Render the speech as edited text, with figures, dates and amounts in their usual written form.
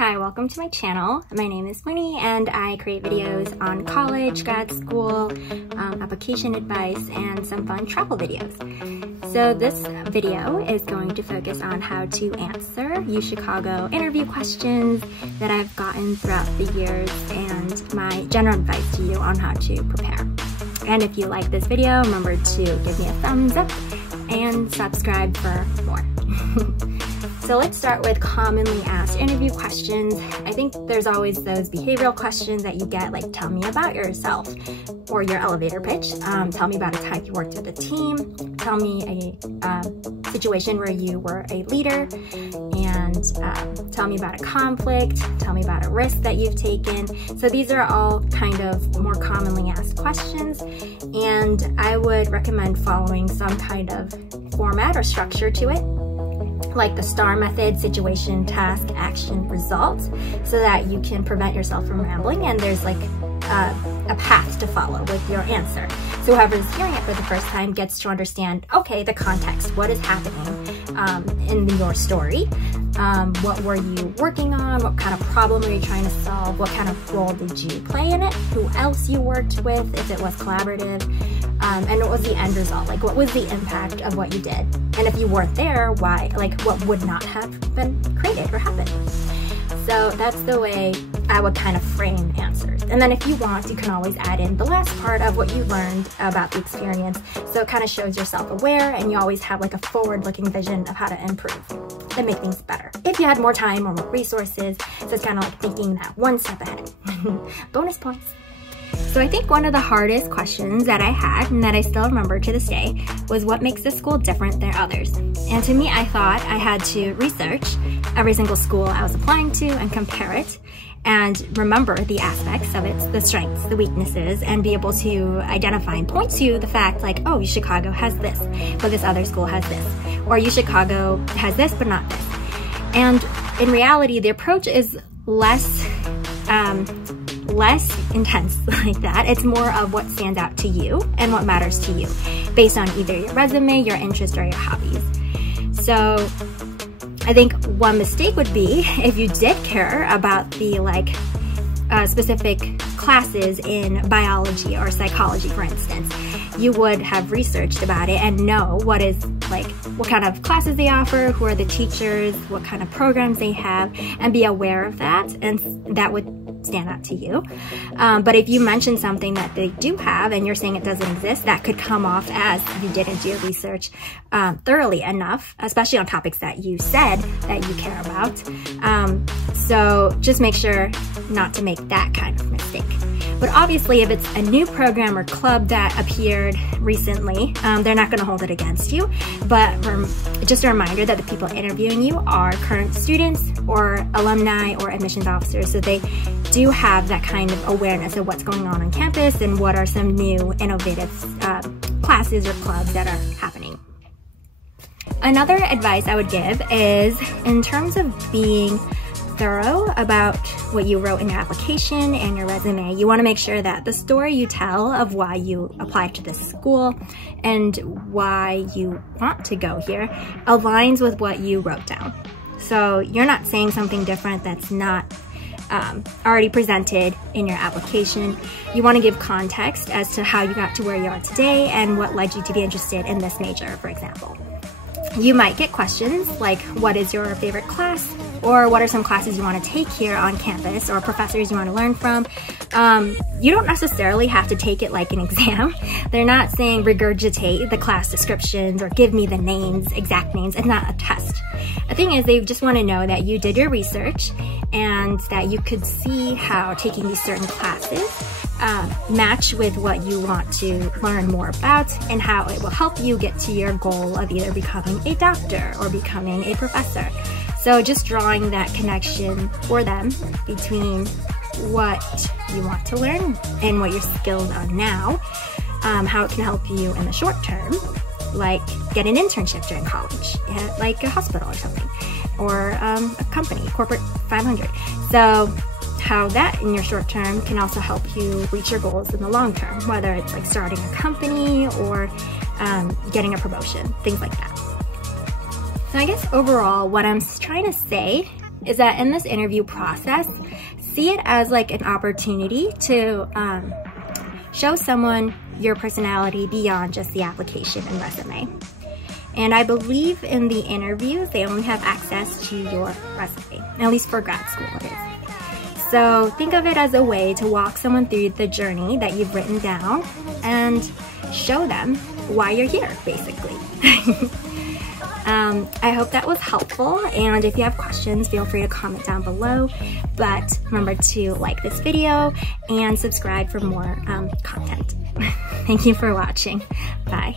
Hi, welcome to my channel. My name is Winnie and I create videos on college, grad school, application advice, and some fun travel videos. So this video is going to focus on how to answer UChicago interview questions that I've gotten throughout the years and my general advice to you on how to prepare. And if you like this video, remember to give me a thumbs up and subscribe for more. So let's start with commonly asked interview questions. I think there's always those behavioral questions that you get, like tell me about yourself, or your elevator pitch. Tell me about a time you worked with a team. Tell me a situation where you were a leader, and tell me about a conflict. Tell me about a risk that you've taken. So these are all kind of more commonly asked questions, and I would recommend following some kind of format or structure to it, like the STAR method: situation, task, action, result, so that you can prevent yourself from rambling and there's like a path to follow with your answer. So whoever's hearing it for the first time gets to understand, okay, the context, what is happening in your story, what were you working on, what kind of problem are you trying to solve, what kind of role did you play in it, who else you worked with, if it was collaborative, and what was the end result, like what was the impact of what you did, and if you weren't there, why, like what would not have been created or happened. So that's the way I would kind of frame answers. And then if you want, you can always add in the last part of what you learned about the experience, so it kind of shows you're self-aware and you always have like a forward-looking vision of how to improve and make things better if you had more time or more resources. So it's kind of like thinking that one step ahead. Bonus points. So I think one of the hardest questions that I had, and that I still remember to this day, was what makes this school different than others. And to me, I thought I had to research every single school I was applying to and compare it and remember the aspects of it, the strengths, the weaknesses, and be able to identify and point to the fact like, oh, UChicago has this, but this other school has this, or UChicago has this, but not this. And in reality, the approach is less intense like that. It's more of what stands out to you and what matters to you based on either your resume, your interest, or your hobbies. So I think one mistake would be if you did care about the specific classes in biology or psychology, for instance, you would have researched about it and know what kind of classes they offer, who are the teachers, what kind of programs they have, and be aware of that, and that would stand out to you. But if you mention something that they do have and you're saying it doesn't exist, that could come off as you didn't do your research thoroughly enough, especially on topics that you said that you care about. So just make sure not to make that kind of mistake. But obviously, if it's a new program or club that appeared recently, they're not going to hold it against you. But just a reminder that the people interviewing you are current students or alumni or admissions officers, so they do have that kind of awareness of what's going on campus and what are some new innovative classes or clubs that are happening. Another advice I would give is, in terms of being thorough about what you wrote in your application and your resume, you want to make sure that the story you tell of why you applied to this school and why you want to go here aligns with what you wrote down. So you're not saying something different that's not already presented in your application. You want to give context as to how you got to where you are today and what led you to be interested in this major, for example. You might get questions like, what is your favorite class? Or what are some classes you want to take here on campus, or professors you want to learn from? You don't necessarily have to take it like an exam. They're not saying regurgitate the class descriptions or give me the names, exact names. It's not a test. The thing is, they just want to know that you did your research and that you could see how taking these certain classes match with what you want to learn more about and how it will help you get to your goal of either becoming a doctor or becoming a professor. So just drawing that connection for them between what you want to learn and what your skills are now, how it can help you in the short term, like get an internship during college, like a hospital or something, or a company, corporate 500. So how that in your short term can also help you reach your goals in the long term, whether it's like starting a company or getting a promotion, things like that. So I guess overall what I'm trying to say is that in this interview process, see it as like an opportunity to show someone your personality beyond just the application and resume. And I believe in the interviews, they only have access to your resume, at least for grad school it is. So think of it as a way to walk someone through the journey that you've written down and show them why you're here, basically. I hope that was helpful, and if you have questions, feel free to comment down below. But remember to like this video and subscribe for more content. Thank you for watching. Bye.